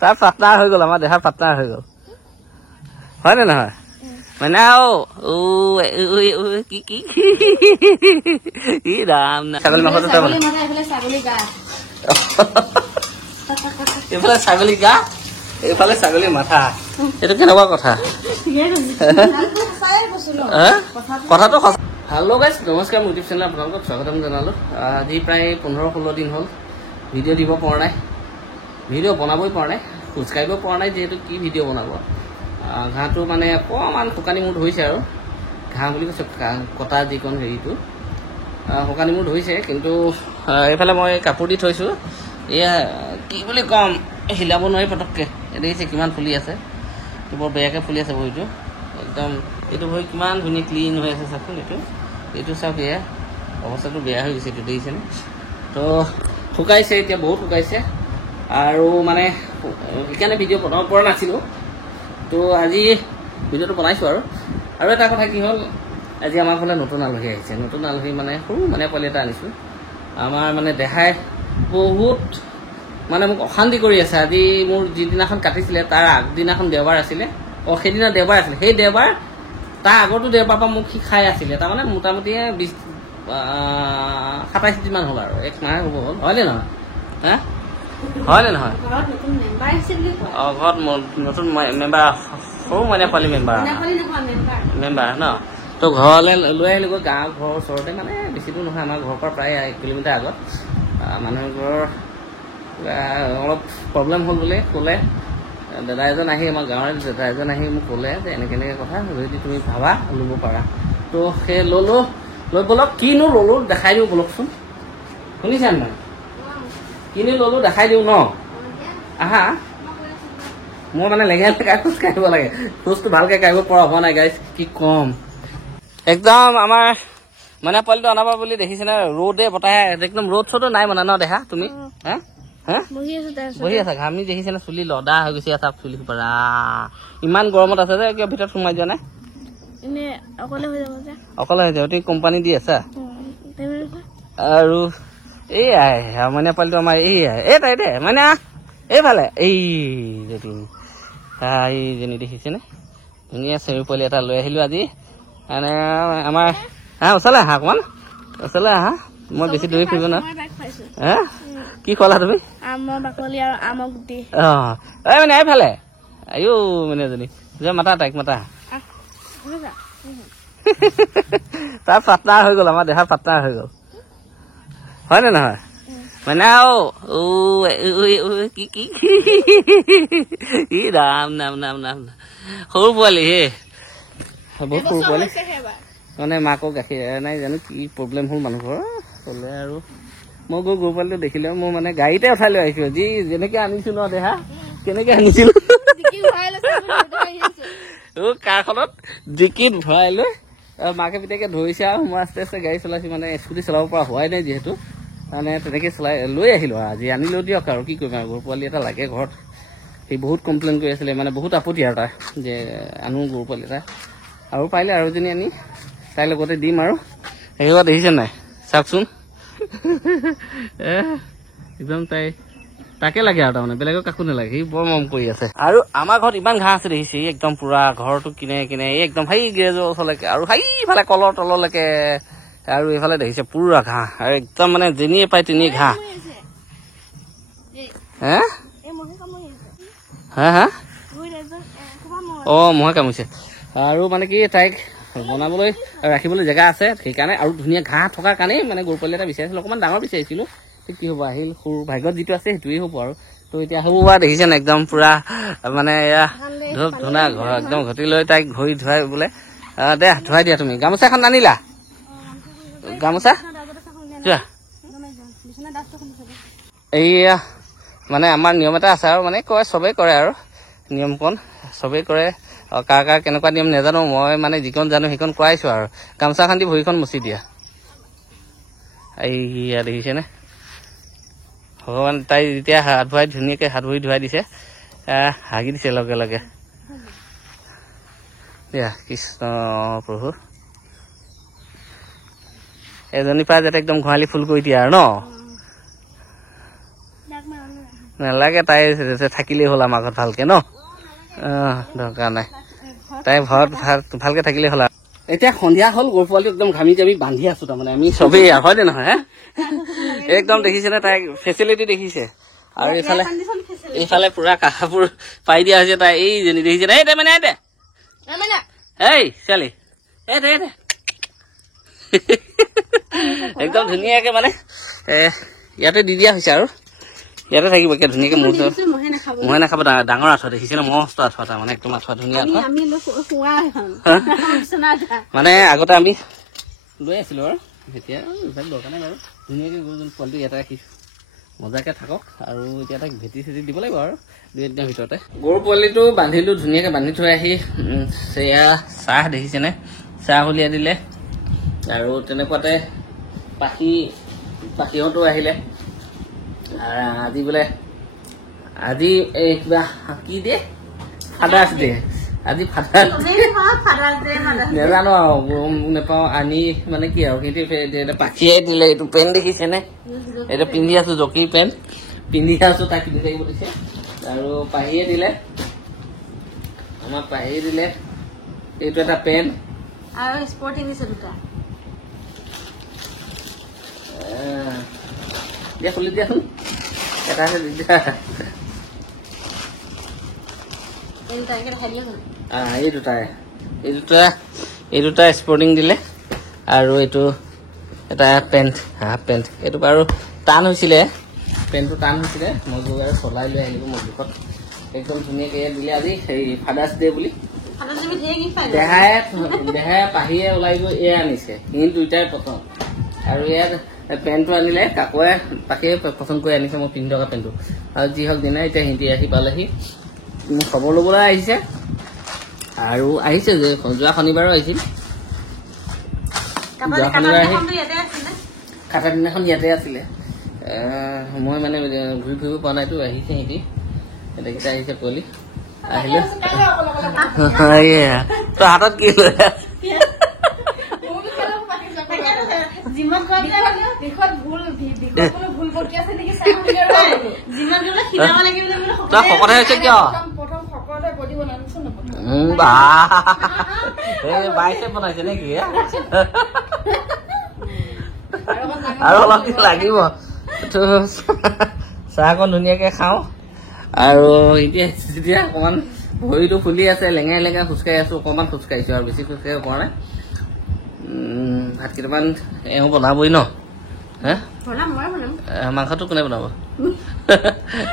তাৰ পাৰ্টনাৰ হৈ গ'ল আমাৰ দেহাৰ পাৰ্টনাৰ হৈ গ'ল হয়নে নহয় মানে কি কি কি ৰাম না ছাগলী মাংসটো এইফালে ছাগলী গা এইফালে ছাগলী মাথা এইটো কেনেকুৱা কথা কথাটো হেল্ল' গাইজ নমস্কাৰ মোৰ ইউটিউব চেনেল আপোনালোকক স্বাগতম জনালোঁ আজি প্ৰায় 15-16 দিন হ'ল ভিডিঅ' দিব পৰা নাই ভিডিঅ' বনাবই পৰা নাই খোজকাঢ়িব পৰা নাই যিহেতু কি ভিডিঅ' বনাব ঘাঁহটো মানে অকণমান শুকানি মূৰ ধৰিছে আৰু ঘাঁহ বুলি কৈছে কটা যিকণ হেৰিটো শুকানি মূৰ ধৰিছে কিন্তু এইফালে মই কাপোৰ দি থৈছোঁ এয়া কি বুলি ক'ম হিলাব নোৱাৰি পটককৈ দেখিছে কিমান ফুলি আছে বৰ বেয়াকৈ ফুলি আছে ভৰিটো একদম এইটো ভৰি কিমান ধুনীয়া ক্লিন হৈ আছে চাওকচোন এইটো চাওক এয়া অৱস্থাটো বেয়া হৈ গৈছে এইটো দেখিছেনে তো শুকাইছে এতিয়া বহুত শুকাইছে আৰু মানে সেইকাৰণে ভিডিঅ' বনাব পৰা নাছিলোঁ তো আজি ভিডিঅ'টো বনাইছোঁ আৰু এটা কথা কি হ'ল আজি আমাৰ ফালে নতুন আলহী আহিছে নতুন আলহী মানে সৰু মানে পোৱালি এটা আনিছোঁ আমাৰ মানে দেহাই বহুত মানে মোক অশান্তি কৰি আছে আজি মোৰ যিদিনাখন কাটিছিলে তাৰ আগদিনাখন দেওবাৰ আছিলে সেইদিনা দেওবাৰ আছিলে সেই দেওবাৰ তাৰ আগতো দেওবাৰ পৰা মোক সি খাই আছিলে তাৰমানে মোটামুটি 27 দিনমান হ'ল আৰু 1 মাহ হ'ব হ'ল হয়নে নহয় হয়নে নহয় ঘৰত নতুন মেম্বাৰ সৰু মানে পোৱালি মেম্বাৰ ন তো ঘৰলৈ লৈ আহিলোঁ গাঁৱৰ ঘৰৰ ওচৰতে মানে বেছি দূৰ নহয় আমাৰ ঘৰৰ পৰা প্ৰায় 1 কিলোমিটাৰ আগত মানুহৰ ঘৰৰ অলপ প্ৰব্লেম হ'ল বোলে ক'লে দাদা এজন আহি আমাৰ গাঁৱৰে দাদা এজন আহি মোক ক'লে যে এনেকৈ কথা যদি তুমি ভাবা ল'ব পাৰা তো সেই ল'লোঁ লৈ ব'লক কিনো ল'লোঁ দেখাই দিওঁ ব'লকচোন শুনিছে নাই কিনি ল'লোঁ দেখাই দিওঁ ন আহা মই মানে লেঙেৰা খোজ কাঢ়িব লাগে খোজটো ভালকৈ কাঢ়িব পৰা হোৱা নাই গাইজ কি ক'ম একদম আমাৰ মানে পোৱালিটো অনাবা বুলি দেখিছেনে ৰ'দে বতাহে একদম ৰ'দ চ'দো নাই মানে ন দেখা তুমি বহি আছা ঘামি দেখিছেনে চুলি লদা হৈ গৈছে চাওক চুলি পৰা ইমান গৰমত আছে যে কিয় ভিতৰত সোমাই যোৱা নাই অকলে হৈ যাব তুমি কোম্পানী দি আছা আৰু এইয়াই মানে পোৱালিটো আমাৰ এইয়াই দে মানে এইফালে এইজনী দেখিছেনে ধুনীয়া চেৰি পোৱালি এটা লৈ আহিলোঁ আজি মানে আমাৰ ওচৰলৈ আহা অকণমান ওচৰলৈ আহা মই বেছি দৌৰি ফুৰিব ন কি ক'লা তুমি এই মানে এইফালে আয়ো মানে এজনী মাতা তাইক মাতা তাৰ পাৰ্টনাৰ হৈ গ'ল আমাৰ দেহাৰ পাৰ্টনাৰ হৈ গ'ল হয়নে নহয় মানে কি কি ৰাম নাম সৰু পোৱালি বহুত সৰু পোৱালি মানে মাকৰ গাখীৰ নাই জানো কি প্ৰব্লেম হ'ল মানুহৰ ক'লে আৰু মই গৈ গৰু পোৱালিটো দেখিলে মোৰ মানে গাড়ীতে উঠাই লৈ আহিছোঁ যেনেকৈ আনিছোঁ ন দেহা কেনেকৈ আনিছিলোঁ কাৰখনত ডিকিত ভৰাই লৈ মাকে পিতাকে ধৰিছে আৰু মই আস্তে আস্তে গাড়ী চলাইছোঁ মানে স্কুটি চলাব পৰা হোৱাই নাই যিহেতু মানে তেনেকৈ লৈ আহিলোঁ আৰু আজি আনিলেও দিয়ক আৰু কি কৰিম আৰু গৰু পোৱালি এটা লাগে ঘৰত সি বহুত কমপ্লেইন কৰি আছিলে মানে বহুত আপত্তি আৰু তাৰ যে আনো গৰু পোৱালি এটা আৰু পাৰিলে আৰু এজনী আনি তাইৰ লগতে দিম আৰু সেইবোৰ দেখিছে নাই চাওকচোন একদম তাকে লাগে আৰু তাৰমানে বেলেগৰ কাকো নালাগে সি বৰ মৰম কৰি আছে আৰু আমাৰ ঘৰত ইমান ঘাঁহ আছে দেখিছে একদম পুৰা ঘৰটো কিনে একদম হাই গেৰেজৰ ওচৰলৈকে আৰু হাইফালে কলৰ তললৈকে আৰু এইফালে দেখিছে পুৰা ঘাঁহ আৰু একদম মানে যেনিয়ে পায় তেনিয়ে ঘাঁহ মহে কামুৰিছে আৰু মানে কি তাইক বনাবলৈ ৰাখিবলৈ জেগা আছে সেইকাৰণে আৰু ধুনীয়া ঘাঁহ থকাৰ কাৰণেই মানে গৰু পোৱালি এটা বিচাৰিছিলোঁ অকণমান ডাঙৰ বিচাৰিছিলোঁ কি হ'ব আহিল সৰু ভাগ্যত যিটো আছে সেইটোৱেই হ'ব আৰু তো এতিয়া হ'ব বা দেখিছে নাই একদম পুৰা মানে এয়া ধূপ ধূনা ঘৰ একদম ঘটি লৈ তাইক ভৰি ধুৱাই বোলে দে ধুৱাই দিয়া তুমি গামোচাখন আনিলা গামোচা এইয়া মানে আমাৰ নিয়ম এটা আছে আৰু মানে কয় চবেই কৰে আৰু নিয়মকণ চবেই কৰে কাৰ কেনেকুৱা নিয়ম নাজানো মই মানে যিকণ জানো সেইকণ কৰাইছোঁ আৰু গামোচাখন দি ভৰিখন মুচি দিয়া এইয়া দেখিছেনে ভগৱান তাই যেতিয়া হাত ভৰাই ধুনীয়াকৈ হাত ভৰি ধুৱাই দিছে হাগি দিছে লগে লগে দিয়া কৃষ্ণ প্ৰভু এজনী পাই যাতে একদম ঘোঁহালি ফুল কৰি দিয়া আৰু ন নালাগে তাই থাকিলেই হ'ল আমাৰ ঘৰত ভালকে ন দৰকাৰ নাই তাই ঘৰত ভালকে থাকিলেই হ'ল। এতিয়া সন্ধিয়া হ'ল গৰু পোৱালি একদম ঘামি জামি বান্ধি আছো তাৰমানে আমি চবেই হয় দে নহয় একদম দেখিছে নে তাই ফেচিলিটি দেখিছে। আৰু এইফালে পুৰা কাপোৰ পাই দিয়া হৈছে তাই এইজনী দেখিছে এই দে মানে দে এই ছোৱালী এই দে দে একদম ধুনীয়াকে মানে ইয়াতে দি দিয়া হৈছে আৰু ইয়াতে থাকিব একে ধুনীয়াকে মহে নাখাব ডাঙৰ আঁঠুৱা দেখিছে ন মস্ত আঁঠুৱা তাৰ মানে একদম আঁঠুৱা ধুনীয়া আঁঠুৱা মানে আগতে আমি লৈ আছিলো আৰু এতিয়া দৰকাৰ নাই বাৰু ধুনীয়াকে গৰুজনী পোৱালিটো ইয়াতে ৰাখিছো মজাকে থাকক। আৰু এতিয়া তাক ভেটি চেটি দিব লাগিব আৰু 2 দিনৰ ভিতৰতে। গৰু পোৱালিটো বান্ধিলো ধুনীয়াকে বান্ধি থৈ আহি সেয়া চাহ দেখিছেনে চাহ উলিয়াই দিলে। আৰু তেনেকুৱাতে পাখিহঁতো আহিলে আজি বোলে আজি এই কিবা কি দিয়ে ফাদাৰ্ছ ডে আজি ফাদাৰ্ছ নেজানো আৰু গম নাপাওঁ আনি মানে কি আৰু কিন্তু পাখিয়ে দিলে। এইটো পেণ্ট দেখিছেনে এইটো পিন্ধি আছো জকীৰ পেণ্ট পিন্ধি আছো তাক পিন্ধি থাকিব দিছে। আৰু পাহিয়ে দিলে আমাক পাহিয়ে দিলে এইটো এটা পেণ্ট আৰু স্পৰ্টিং দিছে দুটা দিয়া খুলি দিয়াচোন এটা আছে দিগদাৰ এই দুটা স্পৰ্টিং দিলে। আৰু এইটো এটা পেণ্ট হাফ পেণ্ট এইটো বাৰু টান হৈছিলে পেণ্টটো টান হৈছিলে মই গৈ আৰু চলাই লৈ আহিলোঁ মোৰ দুখত একদম ধুনীয়াকৈ দিলে। আজি হেৰি ফাদাৰ্ছ ডে বুলি দেহাই পাহিয়ে ওলাই গৈ এয়া আনিছে সি দুইটাই প্ৰথম। আৰু ইয়াত পেণ্টটো আনিলে কাকোৱে তাকে পচন্দ কৰি আনিছে মই পিন্ধি থকা পেণ্টটো। আৰু যি হওক দিনা এতিয়া সিহঁতি আহি পালেহি খবৰ ল'বলৈ আহিছে। আৰু আহিছে যে যোৱা শনিবাৰো আহিছিল যোৱা শনিবাৰ আহি কাটাৰ দিনাখন ইয়াতে আছিলে। মই মানে ঘূৰি ফুৰিব পৰা নাইতো আহিছে সিহঁতি এটাকেইটা আহিছে পোৱালি আহিলে তই হাতত কি লৈ তই শকত হৈছে কিয় বাইছে বনাইছে নেকি আৰু অলপ লাগিব চাহ অকণ ধুনীয়াকে খাওঁ। আৰু এতিয়া অকমান ভৰিটো ফুলি আছে লেঙাই লেঙাই খোজকাঢ়ি আছো অকমান খোজকাঢ়িছো আৰু বেছি খোজকাঢ়িব পৰা নাই। ভাত কেইটামান এওঁ বনাবই ন মাংসটো কোনে বনাব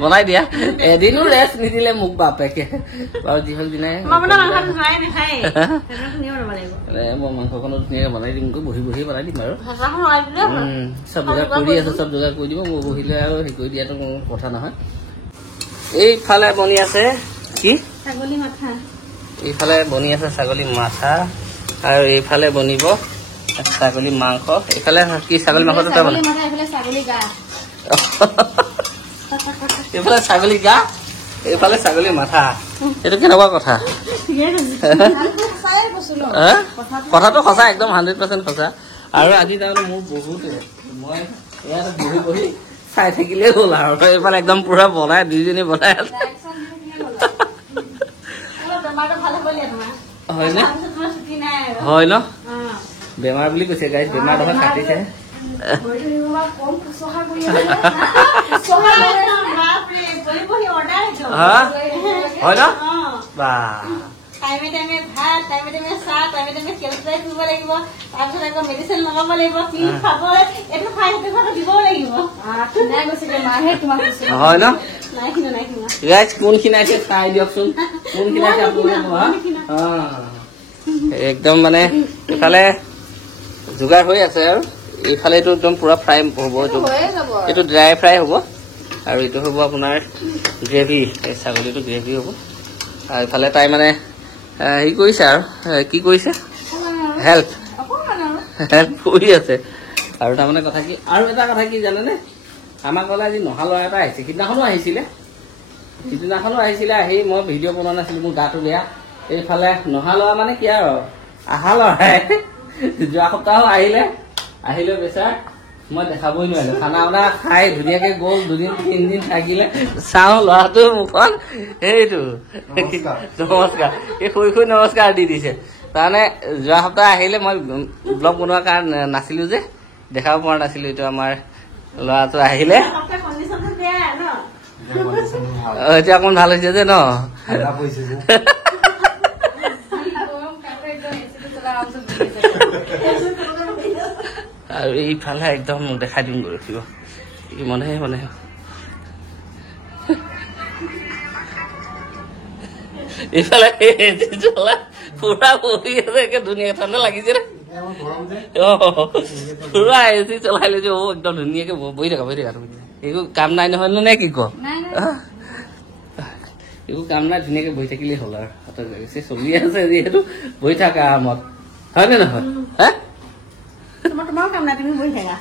বনাই দিয়া এদিনো ৰেষ্ট নিদিলে মোক বাপেকে বাৰু যি হল দিনাই মই মাংসকনো ধুনীয়াকে বনাই দিম বহি বহি বনাই দিম আৰু চব যোগাৰ কৰি আছো চব যোগাৰ কৰি দিব মই বহিলে আৰু হেৰি কৰি দিয়াটো মোৰ কথা নহয়। এইফালে বনি আছে কি ছাগলী মাথা এইফালে বনি আছে ছাগলী মাথা আৰু এইফালে বনিব ছাগলী মাংস এইফালে কি ছাগলী মাংসটো এইফালে ছাগলী গা এইফালে ছাগলী মাথা এইটো কেনেকুৱা কথা কথাটো সঁচা একদম 100% সঁচা। আৰু আজি তাৰমানে মোৰ বহুত মই ইয়াত বহি বহি চাই থাকিলেই হ'ল আৰু এইফালে একদম পুৰা বনাই দুইজনী বনাই আছে হয় ন হয় ন বেমাৰ বুলি কৈছে গাইজ বেমাৰ দেখোন কাটিছে হয় ন বা টাইমে টাইমে ভাত টাইমে টাইমে চাহ টাইমে টাইমে কেলকুলেট কৰিব লাগিব তাৰপিছত আকৌ মেডিচিন লগাব লাগিব কি খাব এইটো খাই সেইটো দিব লাগিব হয় ন গাইজ কোন খিনাইছে চাই দিয়কচোন কোন খিনাইছে একদম মানে এইফালে যোগাৰ হৈ আছে আৰু এইফালে এইটো একদম পুৰা ফ্ৰাই হ'ব এইটো ড্ৰাই ফ্ৰাই হ'ব আৰু এইটো হ'ব আপোনাৰ গ্ৰেভি এই ছাগলীটো গ্ৰেভি হ'ব। আৰু এইফালে তাই মানে হেৰি কৰিছে আৰু কি কৰিছে হেল্প কৰি আছে। আৰু তাৰমানে কথা কি আৰু এটা কথা কি জানেনে আমাৰ ঘৰলৈ আজি নহা ল'ৰা এটা আহিছে সিদিনাখনো আহিছিলে আহি মই ভিডিঅ' বনোৱা নাছিলোঁ মোৰ গাটো বেয়া। এইফালে নহা ল'ৰা মানে কি আৰু আহা ল'ৰাই যোৱা সপ্তাহ আহিলে বেচাৰ মই দেখাবই নোৱাৰিলো খানা বানা খাই ধুনীয়াকে গ'ল 2 দিন 3 দিন থাকিলে চাওঁ ল'ৰাটোৰ মুখখন সেইটো নমস্কাৰ এই শুই নমস্কাৰ দি দিছে তাৰমানে যোৱা সপ্তাহ আহিলে মই ব্লগ বনোৱাৰ কাৰণে নাছিলো যে দেখাব পৰা নাছিলো এইটো আমাৰ ল'ৰাটো আহিলে এতিয়া অকণমান ভাল হৈছে যে ন আৰু এইফালে একদম দেখাই দিম ৰখিব মনে এইফালে পুৰা বহি আছে একে ধুনীয়াকে ঠাণ্ডা লাগিছে নে পুৰা এচি চলাই লৈছে একদম ধুনীয়াকে বহি থাকা তুমি একো কাম নাই নহয় নে কি ক একো কাম নাই ধুনীয়াকে বহি থাকিলেই হ'ল আৰু হাতত লাগিছে চলি আছে যিহেতু বহি থাকা আৰামত হয় নে নহয় হা তোমাৰ কাম নাই তুমি বহি থাকা